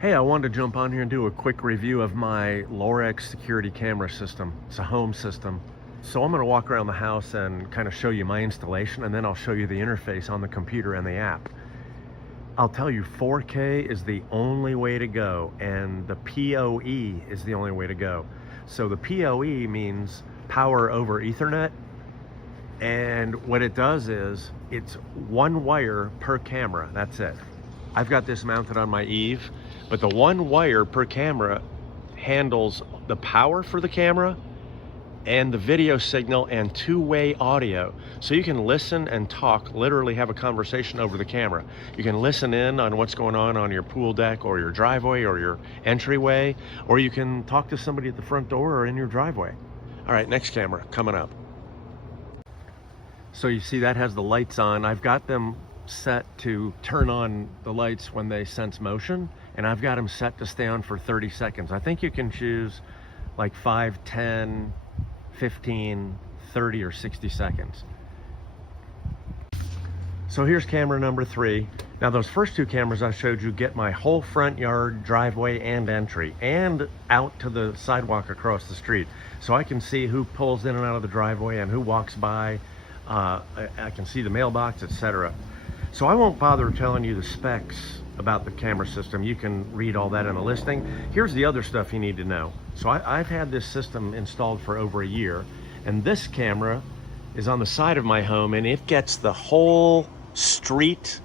Hey, I wanted to jump on here and do a quick review of my Lorex security camera system. It's a home system. So I'm going to walk around the house and kind of show you my installation, and then I'll show you the interface on the computer and the app. I'll tell you 4K is the only way to go, and the PoE is the only way to go. So the PoE means power over Ethernet, and what it does is it's one wire per camera. That's it. I've got this mounted on my Eve, but the one wire per camera handles the power for the camera and the video signal and two-way audio. So you can listen and talk, literally have a conversation over the camera. You can listen in on what's going on your pool deck or your driveway or your entryway, or you can talk to somebody at the front door or in your driveway. All right, next camera coming up. So you see that has the lights on. I've got them set to turn on the lights when they sense motion, and I've got them set to stay on for 30 seconds. I think you can choose like 5, 10, 15, 30, or 60 seconds. So here's camera number 3. Now those first two cameras I showed you get my whole front yard, driveway, and entry, and out to the sidewalk across the street. So I can see who pulls in and out of the driveway and who walks by. I can see the mailbox, etc. So I won't bother telling you the specs about the camera system. You can read all that in the listing. Here's the other stuff you need to know. So I've had this system installed for over a year, and this camera is on the side of my home, and it gets the whole street,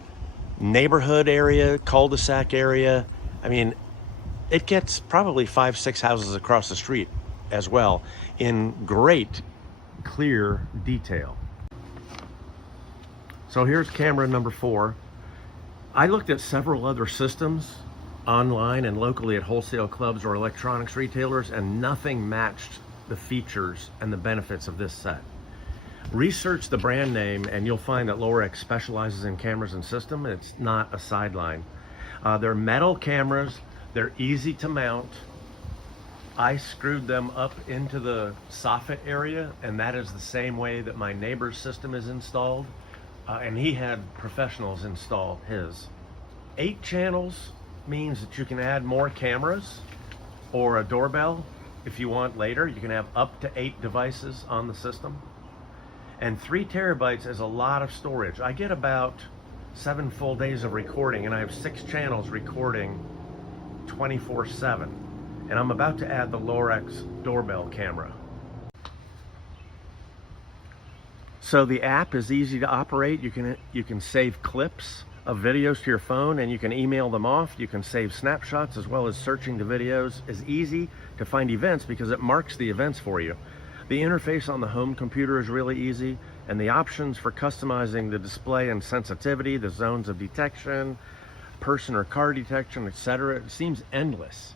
neighborhood area, cul-de-sac area. I mean, it gets probably 5, 6 houses across the street as well in great, clear detail. So here's camera number 4. I looked at several other systems online and locally at wholesale clubs or electronics retailers, and nothing matched the features and the benefits of this set. Research the brand name and you'll find that Lorex specializes in cameras and system. It's not a sideline. They're metal cameras. They're easy to mount. I screwed them up into the soffit area, and that is the same way that my neighbor's system is installed. And he had professionals install his. 8 channels means that you can add more cameras or a doorbell if you want later. You can have up to 8 devices on the system. And 3 terabytes is a lot of storage. I get about 7 full days of recording, and I have 6 channels recording 24/7. And I'm about to add the Lorex doorbell camera. So the app is easy to operate. You can save clips of videos to your phone, and you can email them off. You can save snapshots, as well as searching the videos. It's easy to find events because it marks the events for you. The interface on the home computer is really easy, and the options for customizing the display and sensitivity, the zones of detection, person or car detection, etc. It seems endless.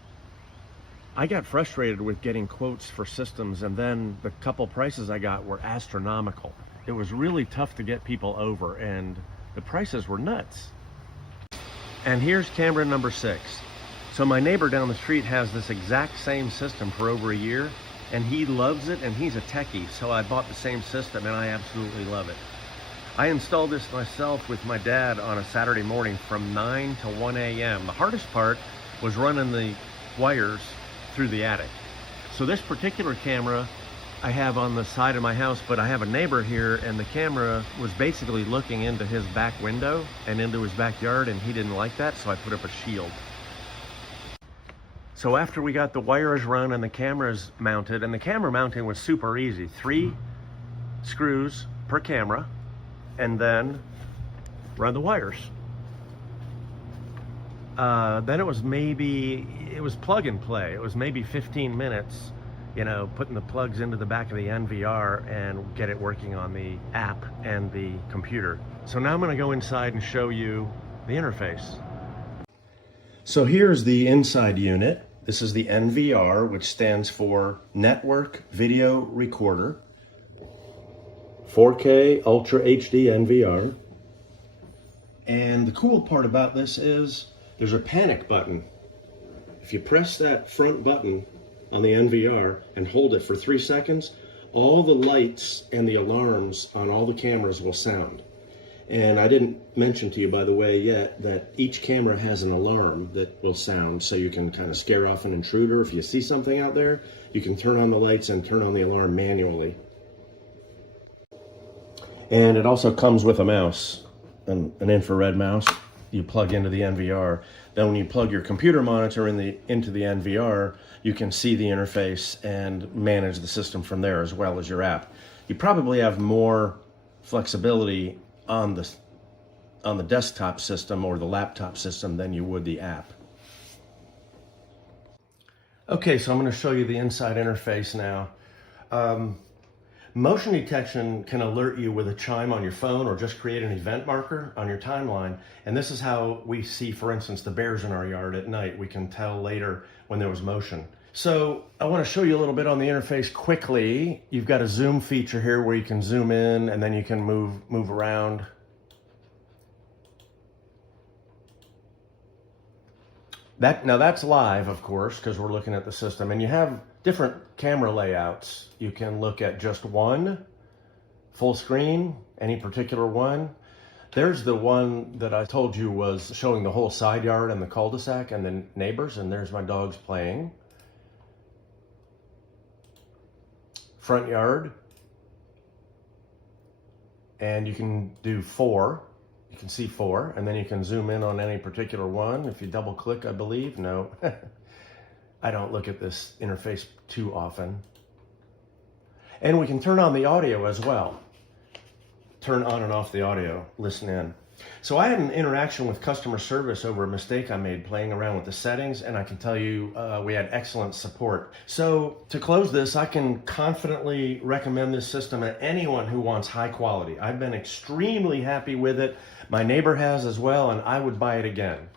I got frustrated with getting quotes for systems, and then the couple prices I got were astronomical. It was really tough to get people over, and the prices were nuts. And here's camera number 6. So my neighbor down the street has this exact same system for over a year, and he loves it, and he's a techie, so I bought the same system, and I absolutely love it. I installed this myself with my dad on a Saturday morning from 9 to 1 a.m. The hardest part was running the wires through the attic. So this particular camera I have on the side of my house, but I have a neighbor here, and the camera was basically looking into his back window and into his backyard, and he didn't like that, so I put up a shield. So after we got the wires run and the cameras mounted, and the camera mounting was super easy, 3 screws per camera, and then run the wires. Then it was plug and play. It was maybe 15 minutes, putting the plugs into the back of the NVR and get it working on the app and the computer. So now I'm going to go inside and show you the interface. So here's the inside unit. This is the NVR, which stands for Network Video Recorder. 4K Ultra HD NVR. And the cool part about this is there's a panic button. If you press that front button on the NVR and hold it for 3 seconds, all the lights and the alarms on all the cameras will sound. And I didn't mention to you, by the way, yet that each camera has an alarm that will sound, so you can kind of scare off an intruder. If you see something out there, you can turn on the lights and turn on the alarm manually. And it also comes with a mouse, an infrared mouse you plug into the NVR. Then when you plug your computer monitor into the NVR, you can see the interface and manage the system from there as well as your app. You probably have more flexibility on the desktop system or the laptop system than you would the app. Okay, so I'm going to show you the inside interface now. Motion detection can alert you with a chime on your phone or just create an event marker on your timeline. And this is how we see, for instance, the bears in our yard at night. We can tell later when there was motion. So I want to show you a little bit on the interface quickly. You've got a zoom feature here where you can zoom in and then you can move around. Now that's live, of course, because we're looking at the system. And you have different camera layouts. You can look at just one, full screen, any particular one. There's the one that I told you was showing the whole side yard and the cul-de-sac and the neighbors, and there's my dogs playing. Front yard. And you can do 4. You can see 4, and then you can zoom in on any particular one. If you double click, I believe. No, I don't look at this interface too often. And we can turn on the audio as well. Turn on and off the audio, listen in. So I had an interaction with customer service over a mistake I made playing around with the settings, and I can tell you we had excellent support. So to close this, I can confidently recommend this system to anyone who wants high quality. I've been extremely happy with it. My neighbor has as well, and I would buy it again.